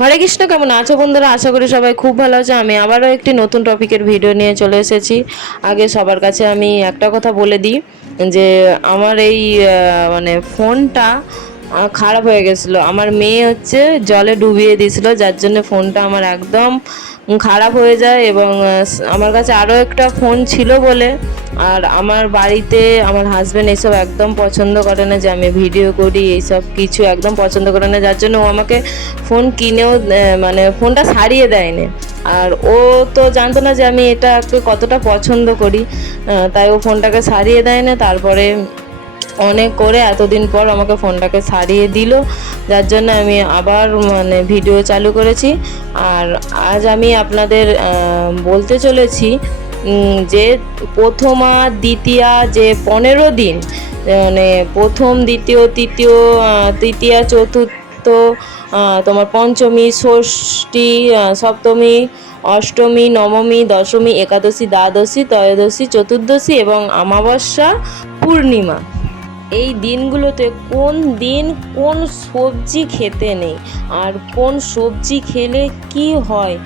হরে কৃষ্ণ, কেমন আছো বন্ধুরা? আশা করি সবাই খুব ভালো আছে। আমি আবারও একটি নতুন টপিকের ভিডিও নিয়ে চলে এসেছি। আগে সবার কাছে আমি একটা কথা বলে দিই যে আমার এই মানে ফোনটা খারাপ হয়ে গেছিলো। আমার মেয়ে হচ্ছে জলে ডুবিয়ে দিয়েছিল, যার জন্য ফোনটা আমার একদম খারাপ হয়ে যায়। এবং আমার কাছে আরও একটা ফোন ছিল বলে, আর আমার বাড়িতে আমার হাজব্যান্ড এইসব একদম পছন্দ করে না যে আমি ভিডিও করি, এইসব কিছু একদম পছন্দ করে না, যার জন্য ও আমাকে ফোন কিনেও মানে ফোনটা সারিয়ে দেয়নি। আর ও তো জানতো না যে আমি এটাকে কতটা পছন্দ করি, তাই ও ফোনটাকে সারিয়ে দেয় না। তারপরে অনেক করে এতদিন পর আমাকে ফোনটাকে সারিয়ে দিল, যার জন্য আমি আবার মানে ভিডিও চালু করেছি। আর আজ আমি আপনাদের বলতে চলেছি যে প্রথমা দ্বিতীয়া যে 15 দিন, মানে প্রথম দ্বিতীয় তৃতীয়া চতুর্থ, তোমার পঞ্চমী, ষষ্ঠী, সপ্তমী, অষ্টমী, নবমী, দশমী, একাদশী, দ্বাদশী, ত্রয়োদশী, চতুর্দশী এবং অমাবস্যা, পূর্ণিমা। এই দিনগুলোতে কোন দিন কোন সবজি খেতে নেই, আর কোন সবজি খেলে কি হয়,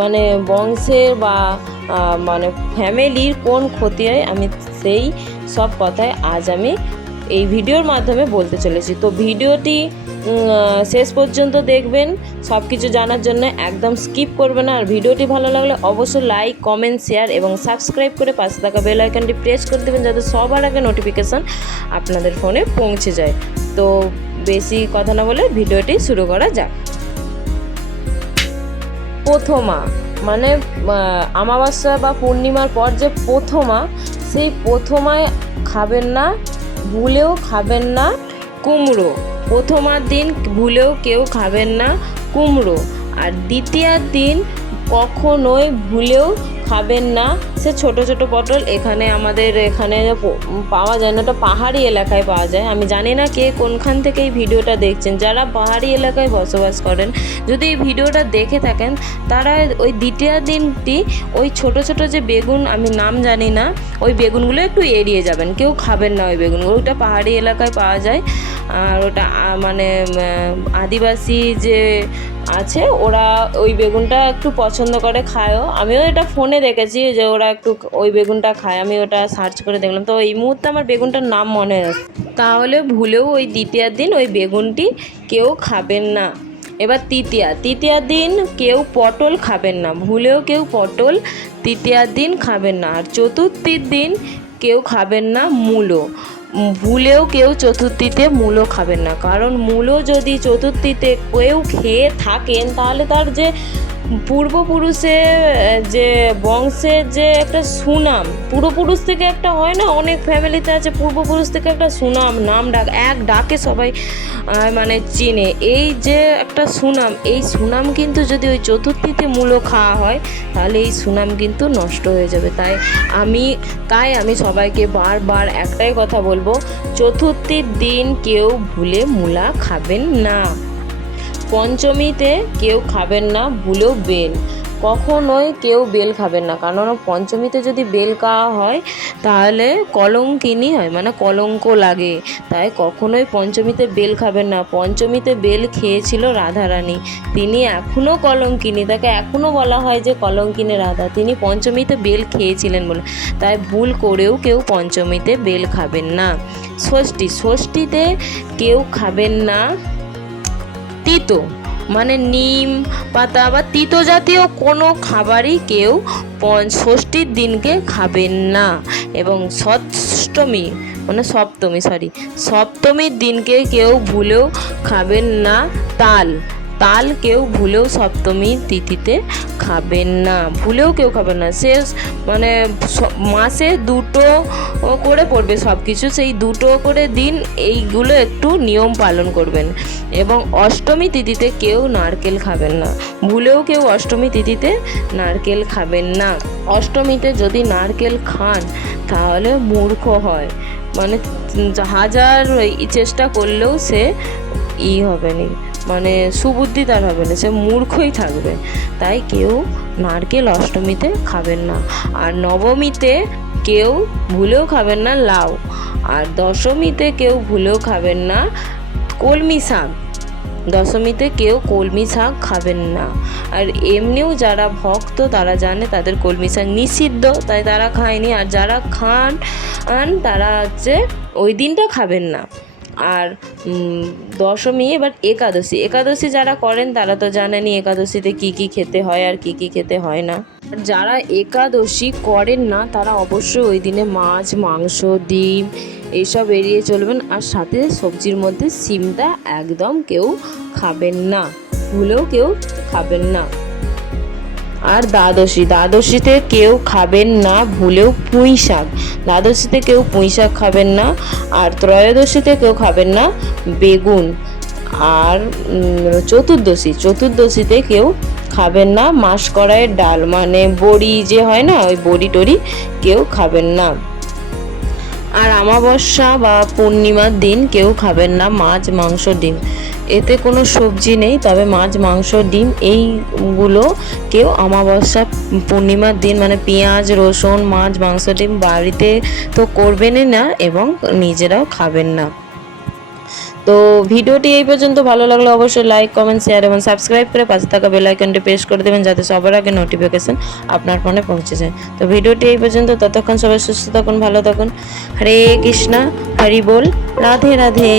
মানে বংশের বা মানে ফ্যামিলির কোন ক্ষতি হয়, আমি সেই সব কথাই আজ আমি এই ভিডিওর মাধ্যমে বলতে চলেছি। তো ভিডিওটি শেষ পর্যন্ত দেখবেন সব কিছু জানার জন্য, একদম স্কিপ করবেন না। আর ভিডিওটি ভালো লাগলে অবশ্যই লাইক, কমেন্ট, শেয়ার এবং সাবস্ক্রাইব করে পাশে থাকা বেল আইকনটি প্রেস করে দেবেন, যাতে সবার আগে নোটিফিকেশান আপনাদের ফোনে পৌঁছে যায়। তো বেশি কথা না বলে ভিডিওটি শুরু করা যাক। প্রথমা মানে অমাবস্যা বা পূর্ণিমার পর যে প্রথমা, সেই প্রথমায় খাবেন না, ভুলেও খাবেন না কুমড়ো। প্রথমার দিন ভুলেও কেউ খাবেন না কুমড়ো। আর দ্বিতীয়ার দিন কখনোই ভুলেও খাবেন না সে ছোট ছোট পটল। এখানে আমাদের এখানে পাওয়া যায় না, ওটা পাহাড়ি এলাকায় পাওয়া যায়। আমি জানি না কে কোনখান থেকে এই ভিডিওটা দেখছেন। যারা পাহাড়ি এলাকায় বসবাস করেন, যদি এই ভিডিওটা দেখে থাকেন, তারা ওই দ্বিতীয় দিনটি ওই ছোট ছোট যে বেগুন, আমি নাম জানি না, ওই বেগুনগুলো একটু এড়িয়ে যাবেন, কেউ খাবেন না ওই বেগুনগুলো। ওইটা পাহাড়ি এলাকায় পাওয়া যায়। আর ওটা মানে আদিবাসী যে আছে, ওরা ওই বেগুনটা একটু পছন্দ করে, খায়ও। আমিও এটা ফোনে দেখেছি যে ওরা একটু ওই বেগুনটা খায়। আমি ওটা সার্চ করে দেখলাম, তো এই মুহূর্তে আমার বেগুনটার নাম মনে আছে। তাহলে ভুলেও ওই দ্বিতীয় দিন ওই বেগুনটি কেউ খাবেন না। এবার তৃতীয়া দিন কেউ পটল খাবেন না, ভুলেও কেউ পটল তৃতীয়ার দিন খাবেন না। আর চতুর্থীর দিন কেউ খাবেন না মূলো, ভুলেও কেউ চতুর্থীতে মূলো খাবেন না। কারণ মূলো যদি চতুর্থীতে কেউ খেয়ে থাকেন, তাহলে তার যে পূর্বপুরুষের যে বংশের যে একটা সুনাম, পূর্বপুরুষ থেকে একটা হয় না, অনেক ফ্যামিলিতে আছে পূর্বপুরুষ থেকে একটা সুনাম, নাম ডাক, এক ডাকে সবাই মানে চিনে, এই যে একটা সুনাম, এই সুনাম কিন্তু যদি ওই চতুর্থীতে মূলো খাওয়া হয়, তাহলে এই সুনাম কিন্তু নষ্ট হয়ে যাবে। তাই আমি সবাইকে বারবার একটাই কথা বলবো, চতুর্থীর দিন কেউ ভুলে মূলা খাবেন না। পঞ্চমীতে কেউ খাবেন না ভুলেও বেল, কখনোই কেউ বেল খাবেন না। কারণ পঞ্চমীতে যদি বেল খাওয়া হয়, তাহলে কলঙ্কিনী হয়, মানে কলঙ্ক লাগে। তাই কখনোই পঞ্চমীতে বেল খাবেন না। পঞ্চমীতে বেল খেয়েছিল রাধারানী, তিনি এখনও কলঙ্কিনী, তাকে এখনও বলা হয় যে কলঙ্কিনী রাধা। তিনি পঞ্চমীতে বেল খেয়েছিলেন বলে, তাই ভুল করেও কেউ পঞ্চমীতে বেল খাবেন না। ষষ্ঠীতে কেউ খাবেন না তিতো, মানে নিম পাতা বা তিতো জাতীয় কোনো খাবারই কেউ ষষ্ঠীর দিনকে খাবেন না। এবং সপ্তমীর দিনকে কেউ ভুলেও খাবেন না তাল কেউ ভুলেও সপ্তমীর তিথিতে খাবেন না, ভুলেও কেউ খাবেন না। শেষ মানে মাসে 2টো করে পড়বে সব কিছু, সেই 2টো করে দিন এইগুলো একটু নিয়ম পালন করবেন। এবং অষ্টমী তিথিতে কেউ নারকেল খাবেন না, ভুলেও কেউ অষ্টমী তিথিতে নারকেল খাবেন না। অষ্টমীতে যদি নারকেল খান, তাহলে মূর্খ হয়, মানে হাজার চেষ্টা করলেও সে হবে না, মানে সুবুদ্ধি তার হবে না, সে মূর্খই থাকবে। তাই কেউ নারকেল অষ্টমীতে খাবেন না। আর নবমীতে কেউ ভুলেও খাবেন না লাউ। আর দশমীতে কেউ ভুলেও খাবেন না কলমি শাক। দশমীতে কেউ কলমি শাক খাবেন না। আর এমনিও যারা ভক্ত তারা জানে তাদের কলমি শাক নিষিদ্ধ, তাই তারা খায়নি। আর যারা খান তারা হচ্ছে ওই দিনটা খাবেন না। আর দশমী, এবার একাদশী যারা করেন তারা তো জানেনই একাদশীতে কী কী খেতে হয় আর কী কী খেতে হয় না। আর যারা একাদশী করেন না তারা অবশ্যই ওই দিনে মাছ, মাংস, ডিম এইসব এড়িয়ে চলবেন। আর সাথে সবজির মধ্যে সিমটা একদম কেউ খাবেন না, ভুলেও কেউ খাবেন না। আর দ্বাদশীতে কেউ খাবেন না ভুলেও পুঁই শাক, দ্বাদশীতে কেউ পুঁই শাক খাবেন না। আর ত্রয়োদশীতে কেউ খাবেন না বেগুন। আর চতুর্দশীতে কেউ খাবেন না মাসকলাইয়ের ডাল, মানে বড়ি যে হয় না, ওই বড়ি টড়ি কেউ খাবেন না। আর অমাবস্যা বা পূর্ণিমার দিন কেউ খাবেন না মাছ, মাংস, ডিম। এতে কোনো সবজি নেই, তবে মাছ, মাংস, ডিম এইগুলো কেউ অমাবস্যা পূর্ণিমার দিন মানে পেঁয়াজ, রসুন, মাছ, মাংস, ডিম বাড়িতে তো করবেনই না এবং নিজেরাও খাবেন না। তো ভিডিওটি এই পর্যন্ত ভালো লাগলে অবশ্যই লাইক, কমেন্ট, শেয়ার এবং সাবস্ক্রাইব করে পাশে থাকা বেল আইকনটি প্রেস করে দেবেন যাতে সবার আগে নোটিফিকেশন আপনার ফোনে পৌঁছে যায়। তো ভিডিওটি এই পর্যন্ত, ততক্ষণ সবাই সুস্থ থাকুন, ভালো থাকুন। হরে কৃষ্ণা, হরি বল, রাধে রাধে।